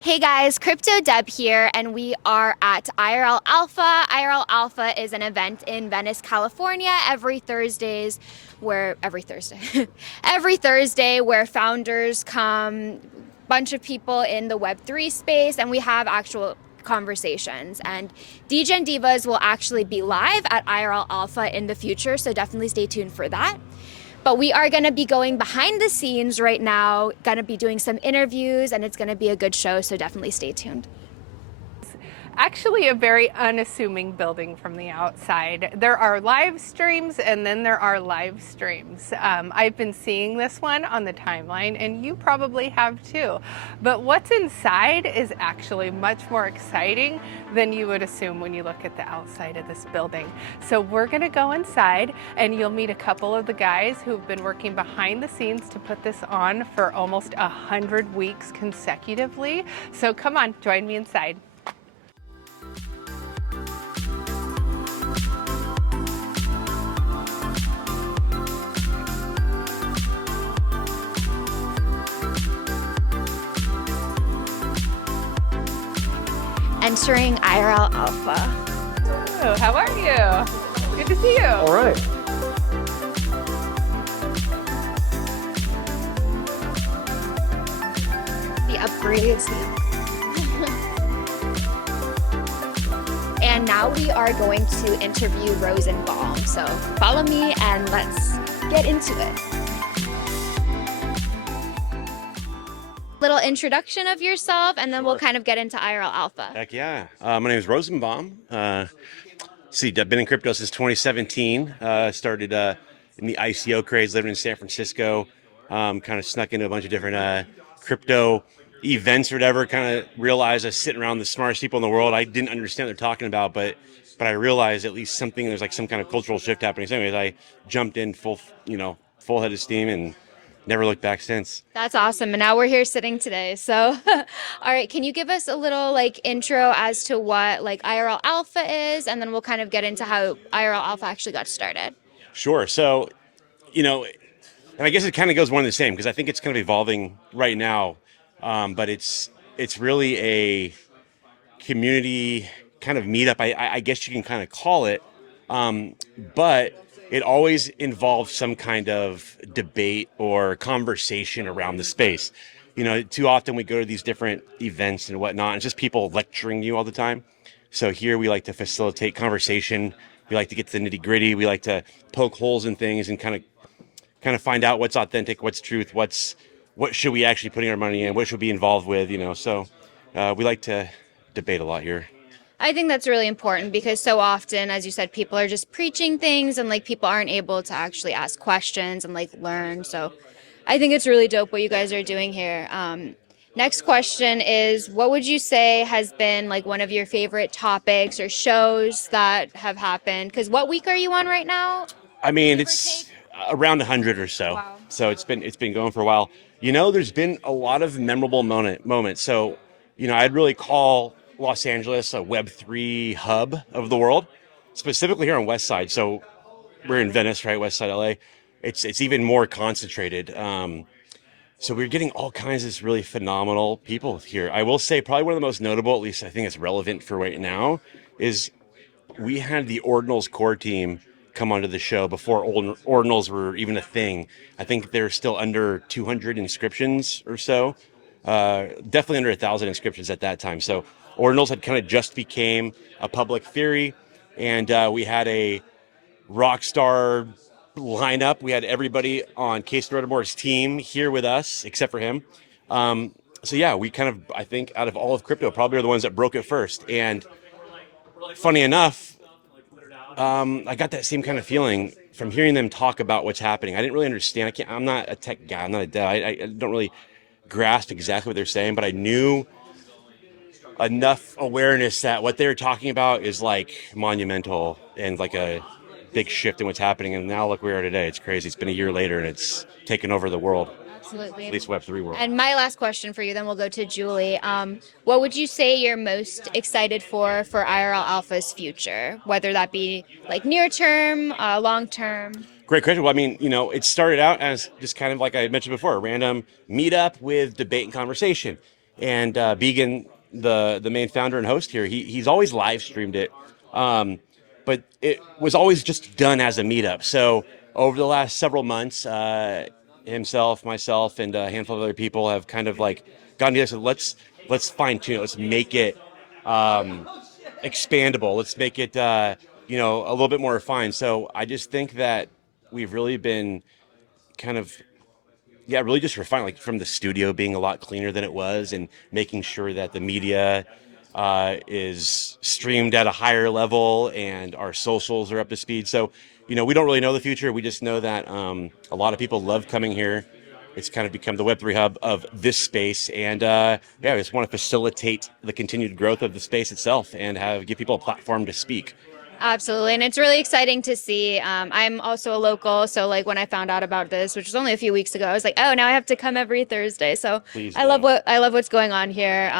Hey guys, Crypto Deb here, and we are at IRL Alpha. IRL Alpha is an event in Venice, California, every Thursday, every Thursday where founders come, bunch of people in the Web3 space, and we have actual conversations. And Degen Divas will actually be live at IRL Alpha in the future, so definitely stay tuned for that. But we are going to be going behind the scenes right now, going to be doing some interviews, and it's going to be a good show, so definitely stay tuned. Actually a very unassuming building from the outside. There are live streams and then there are live streams. I've been seeing this one on the timeline and you probably have too. But what's inside is actually much more exciting than you would assume when you look at the outside of this building. So we're gonna go inside and you'll meet a couple of the guys who've been working behind the scenes to put this on for almost 100 weeks consecutively. So come on, join me inside. Entering IRL Alpha. Oh, how are you? Good to see you. All right. The upgrades. And now we are going to interview Roseandbomb. So follow me and let's get into it. Little introduction of yourself, and then we'll kind of get into IRL Alpha. Heck yeah. My name is Roseandbomb. I've been in crypto since 2017. Started in the ICO craze, living in San Francisco. Kind of snuck into a bunch of different crypto events or whatever. Kind of realized I was sitting around the smartest people in the world. I didn't understand what they're talking about, but I realized at least there's like some kind of cultural shift happening. So anyways, I jumped in full head of steam and never looked back since. That's awesome. And now we're here sitting today. So, all right, can you give us a little intro as to what IRL Alpha is, and then we'll kind of get into how IRL Alpha actually got started. Sure. So, and I guess it kind of goes one and the same because I think it's kind of evolving right now, but it's really a community kind of meetup. I guess you can kind of call it, but it always involves some kind of debate or conversation around the space. Too often we go to these different events and whatnot, and it's just people lecturing you all the time. So here we like to facilitate conversation. We like to get to the nitty gritty. We like to poke holes in things and kind of find out what's authentic, what's truth, what should we actually putting our money in, what should we be involved with. So we like to debate a lot here. I think that's really important because so often, as you said, people are just preaching things and people aren't able to actually ask questions and learn. So I think it's really dope what you guys are doing here. Next question is, what would you say has been one of your favorite topics or shows that have happened? Because what week are you on right now? I mean, it's around 100 or so. Wow. So it's been going for a while. There's been a lot of memorable moments. So, I'd really call Los Angeles a Web3 hub of the world, specifically here on West Side. So we're in Venice, right? West Side LA. It's even more concentrated. So we're getting all kinds of really phenomenal people here. I will say probably one of the most notable, at least I think it's relevant for right now, is we had the Ordinals core team come onto the show before Ordinals were even a thing. I think they're still under 200 inscriptions or so. Definitely under 1,000 inscriptions at that time. So Ordinals had kind of just became a public theory, and we had a rock star lineup. We had everybody on Case Rodamore's team here with us, except for him. So yeah, we kind of, I think, out of all of crypto, probably are the ones that broke it first. And funny enough, I got that same kind of feeling from hearing them talk about what's happening. I didn't really understand. I'm not a tech guy. I'm not a dev. I don't really grasp exactly what they're saying, but I knew enough awareness that what they're talking about is monumental and a big shift in what's happening. And now look where we are today. It's crazy. It's been a year later and it's taken over the world. Absolutely. at least Web3 world. And my last question for you, then we'll go to Julie. What would you say you're most excited for IRL Alpha's future, whether that be like near term, long term? Great question. Well, I mean, it started out as just kind of like I mentioned before, a random meetup with debate and conversation. And Degen, the main founder and host here, he's always live streamed it, but it was always just done as a meetup. So over the last several months, himself, myself, and a handful of other people have kind of like gotten together. So let's fine tune it. Let's make it expandable. Let's make it a little bit more refined. So I just think that we've really been kind of really just refined, like from the studio being a lot cleaner than it was, and making sure that the media is streamed at a higher level and our socials are up to speed. So we don't really know the future. We just know that a lot of people love coming here. It's kind of become the Web3 hub of this space, and I just want to facilitate the continued growth of the space itself and give people a platform to speak. Absolutely, and it's really exciting to see. I'm also a local, so like when I found out about this, which was only a few weeks ago, I was like, oh, now I have to come every Thursday. So Please I do. love what's going on here.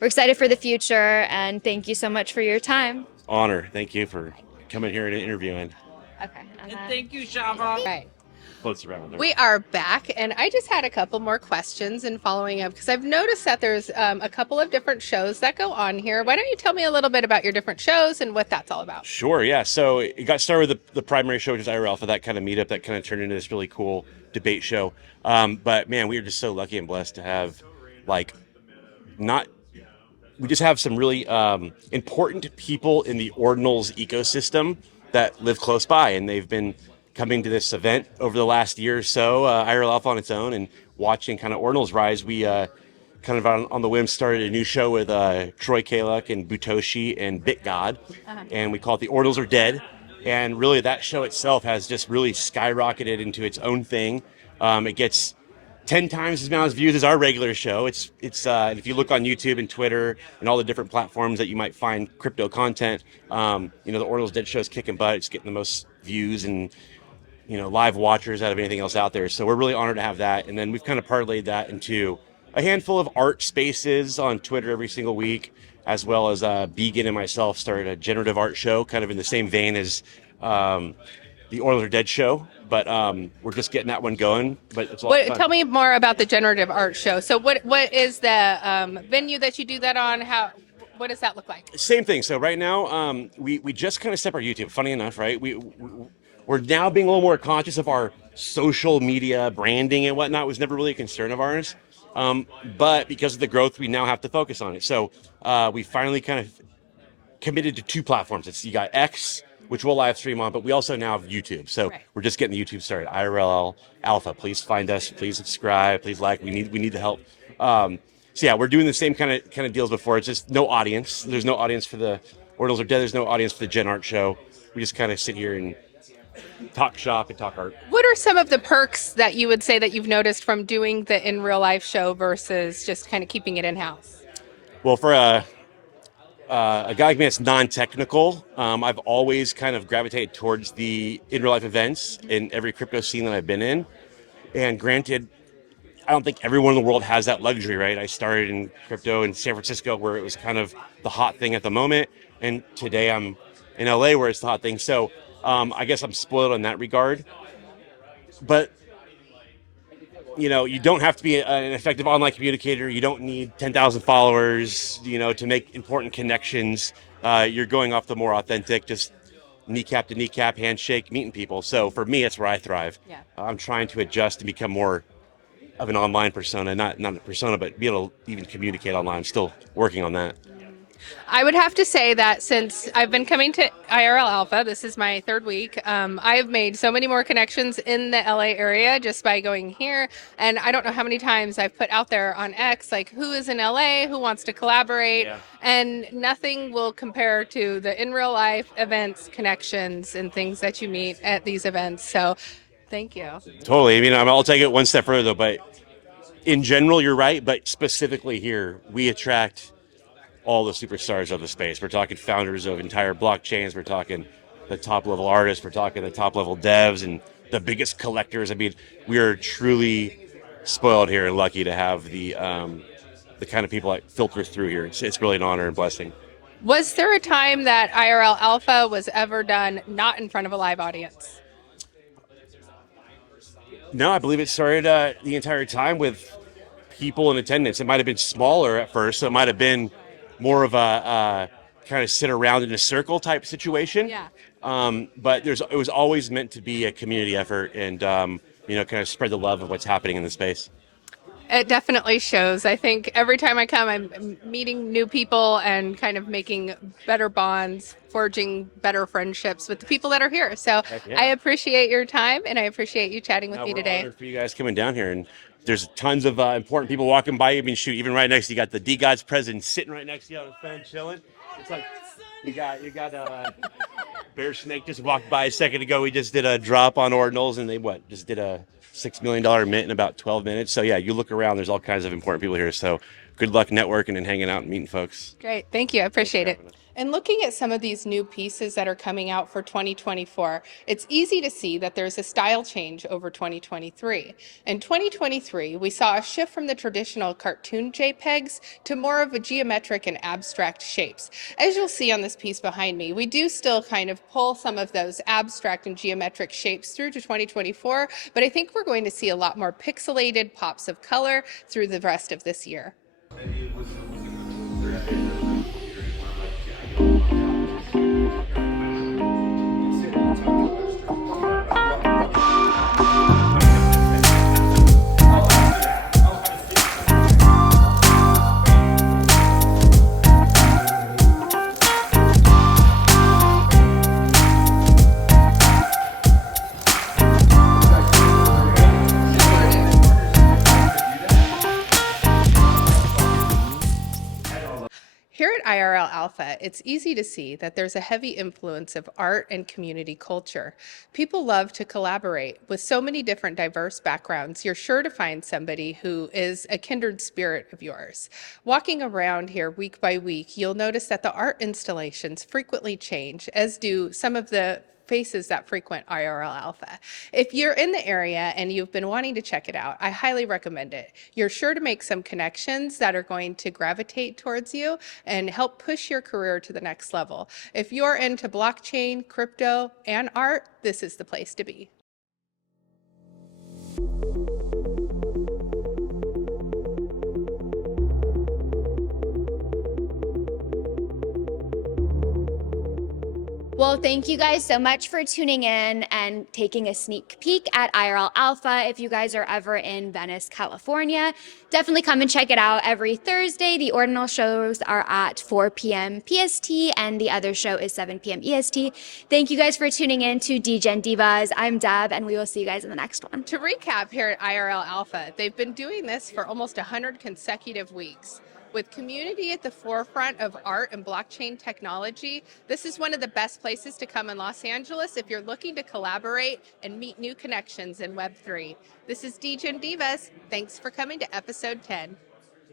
We're excited for the future, and thank you so much for your time. Honor. Thank you for coming here and interviewing. Okay. And thank you, Shava. Right. Floats around there. We are back, and I just had a couple more questions in following up because I've noticed that there's a couple of different shows that go on here. Why don't you tell me a little bit about your different shows and what that's all about? Sure, yeah. So it got started with the primary show, which is IRL, for that kind of meetup that kind of turned into this really cool debate show. But man, we are just so lucky and blessed to have we just have some really important people in the Ordinals ecosystem that live close by, and they've been coming to this event over the last year or so, IRL Alpha on its own, and watching kind of Ordinals rise. We kind of on the whim started a new show with Troy Kaluk and Butoshi and BitGod, and we call it The Ordinals Are Dead. And really, that show itself has just really skyrocketed into its own thing. It gets 10 times as many views as our regular show. It's if you look on YouTube and Twitter and all the different platforms that you might find crypto content, the Ordinals Dead show is kicking butt. It's getting the most views and live watchers out of anything else out there. So we're really honored to have that. And then we've kind of parlayed that into a handful of art spaces on Twitter every single week, as well as Degen and myself started a generative art show, kind of in the same vein as the Ordinals Are Dead show. But we're just getting that one going. But it's a lot of fun. Tell me more about the generative art show. So what is the venue that you do that on? What does that look like? Same thing. So right now, we just kind of step our YouTube. Funny enough, right? We're now being a little more conscious of our social media branding and whatnot. It was never really a concern of ours. But because of the growth, we now have to focus on it. So we finally kind of committed to two platforms. You got X, which we'll live stream on, but we also now have YouTube. So we're just getting the YouTube started. IRL Alpha. Please find us. Please subscribe. Please like. We need the help. So yeah, we're doing the same kind of deals before. It's just no audience. There's no audience for the Ordinals Are Dead. There's no audience for the Gen Art show. We just kind of sit here and talk shop and talk art. What are some of the perks that you would say that you've noticed from doing the in real life show versus just kind of keeping it in house? Well, for a guy like me that's non-technical, I've always kind of gravitated towards the in real life events in every crypto scene that I've been in. And granted, I don't think everyone in the world has that luxury, right? I started in crypto in San Francisco, where it was kind of the hot thing at the moment, and today I'm in LA, where it's the hot thing. So I guess I'm spoiled in that regard. But you don't have to be an effective online communicator. You don't need 10,000 followers, to make important connections. You're going off the more authentic, just kneecap to kneecap, handshake, meeting people. So for me, that's where I thrive. Yeah. I'm trying to adjust and become more of an online persona, not a persona, but be able to even communicate online. I'm still working on that. I would have to say that since I've been coming to IRL Alpha, this is my third week, I've made so many more connections in the LA area just by going here. And I don't know how many times I've put out there on X, like, who is in LA, who wants to collaborate, and nothing will compare to the in real life events, connections, and things that you meet at these events. So thank you. Totally. I mean, I'll take it one step further, though, but in general, you're right. But specifically here, we attract all the superstars of the space. We're talking founders of entire blockchains. We're talking the top level artists. We're talking the top level devs and the biggest collectors. I mean, we are truly spoiled here and lucky to have the kind of people that filter through here. It's really an honor and blessing. Was there a time that IRL Alpha was ever done not in front of a live audience? No, I believe it started the entire time with people in attendance. It might have been smaller at first, so it might have been more of a kind of sit around in a circle type situation. Yeah. But it was always meant to be a community effort and kind of spread the love of what's happening in the space. It definitely shows. I think every time I come, I'm meeting new people and kind of making better bonds, forging better friendships with the people that are here. So Yeah. I appreciate your time and I appreciate you chatting with No, me we're today. honored for you guys coming down here, and there's tons of important people walking by. I mean, shoot, even right next to you got the D God's president sitting right next to you on the fence chilling. It's like you got Bear Snake just walked by a second ago. We just did a drop on ordinals, and they just did a $6 million mint in about 12 minutes. So yeah, you look around, there's all kinds of important people here. So good luck networking and hanging out and meeting folks. Great. Thank you. I appreciate it. And looking at some of these new pieces that are coming out for 2024, it's easy to see that there's a style change over 2023. In 2023, we saw a shift from the traditional cartoon JPEGs to more of a geometric and abstract shapes. As you'll see on this piece behind me, we do still kind of pull some of those abstract and geometric shapes through to 2024, but I think we're going to see a lot more pixelated pops of color through the rest of this year. Here at IRL Alpha, it's easy to see that there's a heavy influence of art and community culture. People love to collaborate. With so many different diverse backgrounds, you're sure to find somebody who is a kindred spirit of yours. Walking around here week by week, you'll notice that the art installations frequently change, as do some of the faces that frequent IRL Alpha. If you're in the area and you've been wanting to check it out, I highly recommend it. You're sure to make some connections that are going to gravitate towards you and help push your career to the next level. If you're into blockchain, crypto, and art, this is the place to be. Well, thank you guys so much for tuning in and taking a sneak peek at IRL Alpha. If you guys are ever in Venice, California, definitely come and check it out every Thursday. The ordinal shows are at 4 p.m. PST and the other show is 7 p.m. EST. Thank you guys for tuning in to Degen Divas. I'm Deb and we will see you guys in the next one. To recap here at IRL Alpha, they've been doing this for almost 100 consecutive weeks. With community at the forefront of art and blockchain technology, this is one of the best places to come in Los Angeles if you're looking to collaborate and meet new connections in Web3. This is Degen Divas. Thanks for coming to episode 10.